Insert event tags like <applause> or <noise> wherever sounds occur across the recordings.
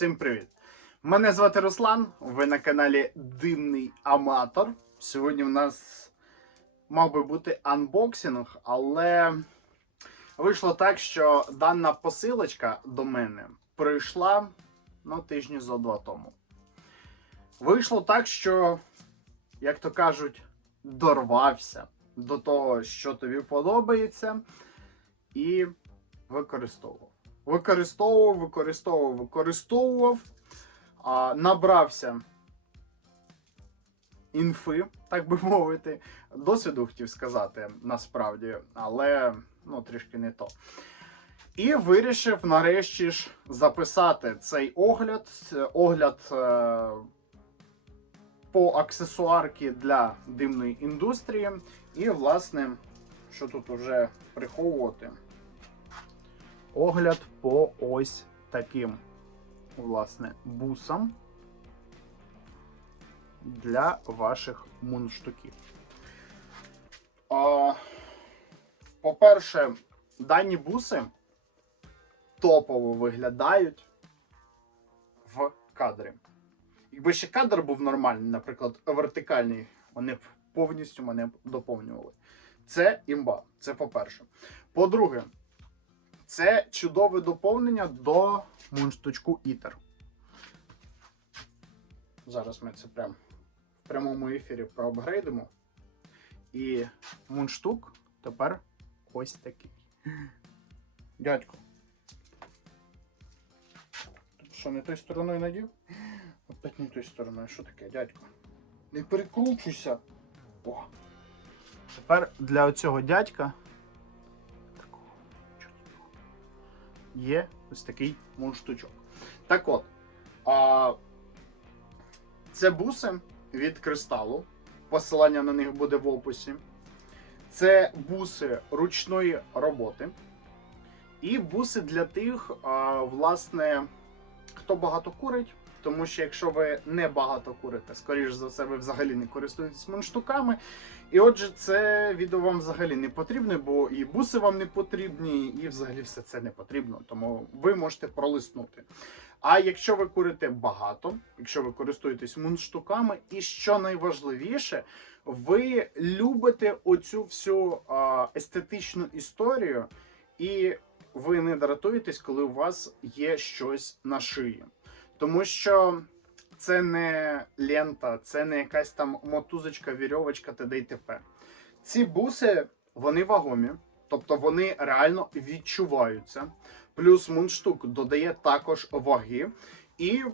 Всім привіт! Мене звати Руслан. Ви на каналі Димний Аматор. Сьогодні в нас мав би бути анбоксинг, але вийшло так, що дана посилочка до мене прийшла ну, тижні зо два тому. Вийшло так, що, як то кажуть, дорвався до того, що тобі подобається, і використовував. Використовував, використовував, використовував, а, набрався інфи, так би <laughs> мовити. Досвіду хотів сказати насправді, але ну, трішки не то. І вирішив нарешті ж записати цей огляд. Огляд е, по аксесуарки для димної індустрії. І, власне, що тут вже приховувати? Огляд по ось таким, власне, бусам для ваших мундштуків. По-перше, дані буси топово виглядають в кадрі. Якби ще кадр був нормальний, наприклад, вертикальний, вони б повністю мене доповнювали. Це імба. Це по-перше. По-друге, це чудове доповнення до мундштучку Ітер. Зараз ми це прям в прямому ефірі проапгрейдимо. І мундштук тепер ось такий. Дядько. Що, не той стороною надів? Опять не той стороною. Що таке, дядько? Не перекручуйся. О. Тепер для оцього дядька є ось такий мундштучок. Так от, а, це буси від кристалу. Посилання на них буде в описі. Це буси ручної роботи. І буси для тих, а, власне, хто багато курить. Тому що якщо ви не багато курите, скоріш за все, ви взагалі не користуєтесь мундштуками. І отже, це відео вам взагалі не потрібне, бо і буси вам не потрібні, і взагалі все це не потрібно. Тому ви можете пролиснути. А якщо ви курите багато, якщо ви користуєтесь мундштуками, і що найважливіше, ви любите оцю всю естетичну історію, і ви не дратуєтесь, коли у вас є щось на шиї. Тому що це не лента, це не якась там мотузочка, вірьовочка, т.д. і т.п. Ці буси, вони вагомі, тобто вони реально відчуваються. Плюс мундштук додає також ваги, і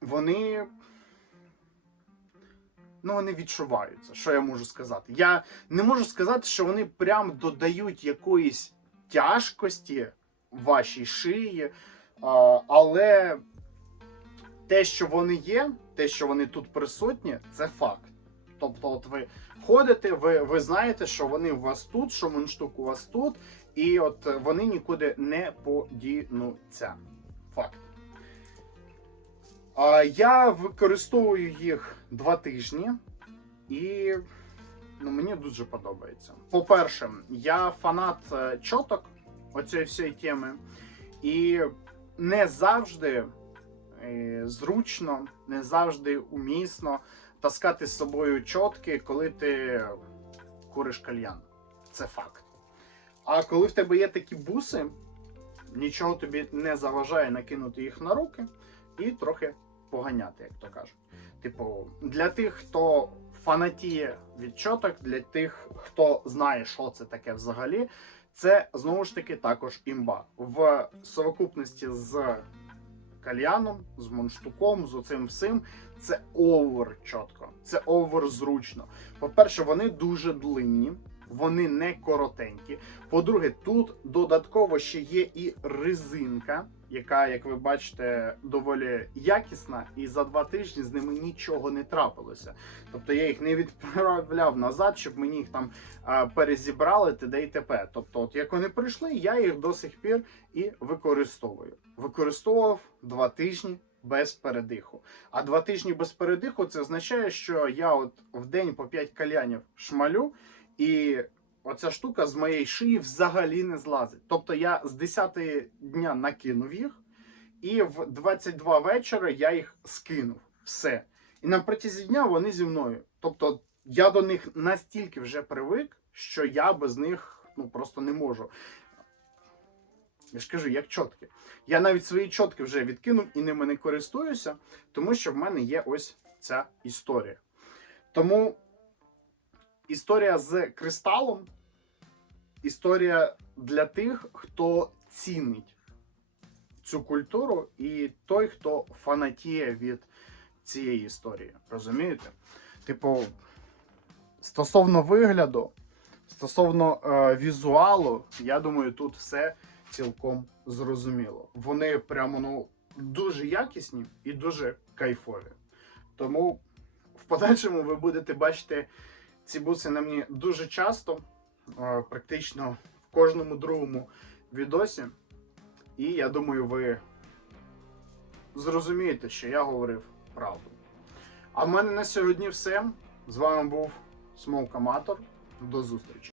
вони. Ну, вони відчуваються. Що я можу сказати? Я не можу сказати, що вони прям додають якоїсь тяжкості вашій шиї. Але те, що вони є, те, що вони тут присутні, це факт. Тобто, от ви ходите, ви, ви знаєте, що вони у вас тут, що мундштук у вас тут, і от вони нікуди не подінуться. Факт. А, я використовую їх два тижні, і ну, мені дуже подобається. По-перше, я фанат е, чоток оцієї всієї теми. І не завжди е, зручно, не завжди умісно таскати з собою чотки, коли ти куриш кальян. Це факт. А коли в тебе є такі буси, нічого тобі не заважає накинути їх на руки і трохи поганяти, як то кажуть. Типу, для тих, хто фанатіє від чоток, для тих, хто знає, що це таке взагалі, це знову ж таки також імба. В совокупності з кальяном, з Монштуком, з оцим всім. Це овер чітко, це овер зручно. По-перше, вони дуже длинні, вони не коротенькі. По-друге, тут додатково ще є і резинка, яка, як ви бачите, доволі якісна, і за два тижні з ними нічого не трапилося. Тобто я їх не відправляв назад, щоб мені їх там а, перезібрали т.д. і т.п. Тобто, от як вони прийшли, я їх до сих пір і використовую. Використовував два тижні. Без передиху. А два тижні без передиху це означає, що я от в день по 5 кальянів шмалю, і оця штука з моєї шиї взагалі не злазить. Тобто я з 10 дня накинув їх, І в 22 вечора я їх скинув. Все. І на протязі дня вони зі мною. Тобто я до них настільки вже привик, що я без них ну, просто не можу. Я ж кажу, як чотки. Я навіть свої чотки вже відкинув і ними не користуюся, тому що в мене є ось ця історія. Тому історія з кристалом історія для тих, хто цінить цю культуру, і той, хто фанатіє від цієї історії. Розумієте? Типу, стосовно вигляду, стосовно е, візуалу, я думаю, тут все цілком зрозуміло. Вони прямо ну, дуже якісні і дуже кайфові. Тому в подальшому ви будете бачити ці буси на мені дуже часто, е, практично в кожному другому відосі. І я думаю, ви зрозумієте, що я говорив правду. А в мене на сьогодні все. З вами був Смоук. До зустрічі.